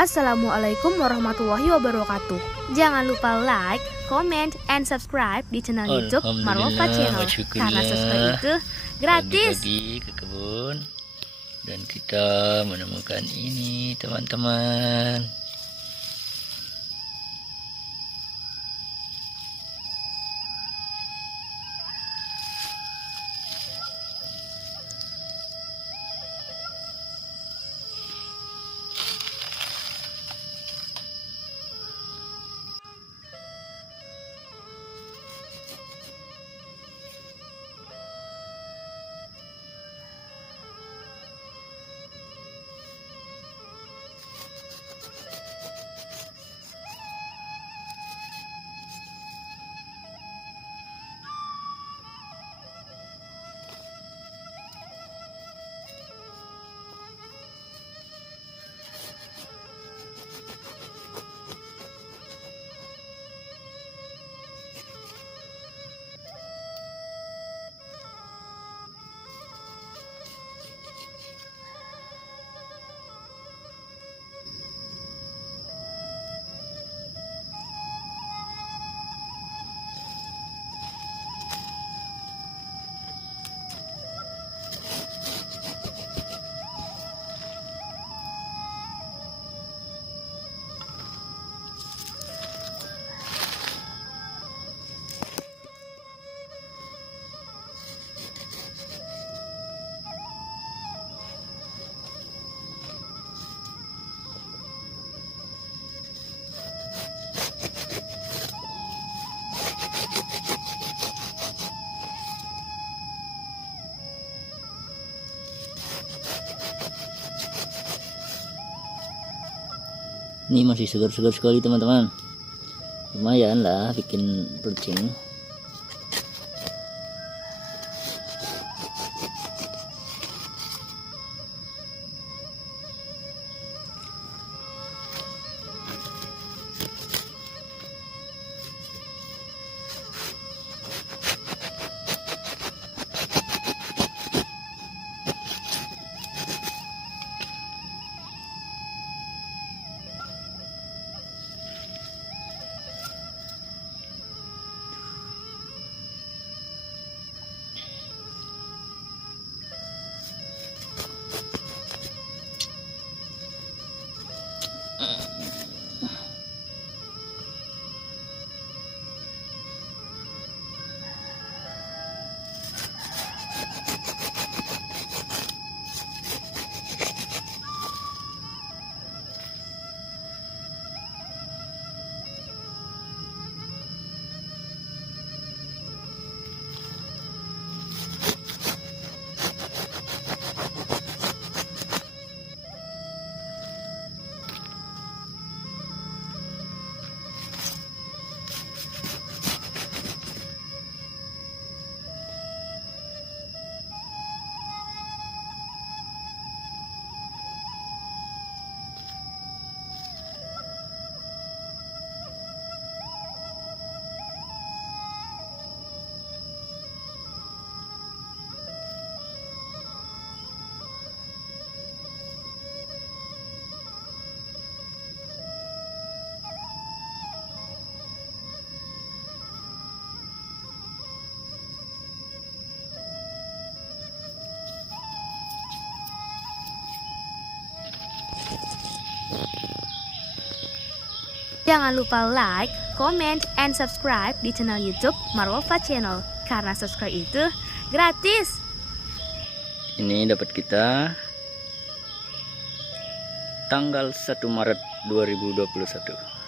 Assalamualaikum warahmatullahi wabarakatuh. Jangan lupa like, comment, and subscribe di channel YouTube Marwafa Channel. Karena subscribe itu gratis. Pagi ke kebun dan kita menemukan ini, teman-teman. Ini masih segar-segar sekali, teman-teman. Lumayan lah bikin percing. Jangan lupa like, comment, and subscribe di channel YouTube Marwafa Channel. Karena subscribe itu gratis. Ini dapat kita tanggal 1 Maret 2021.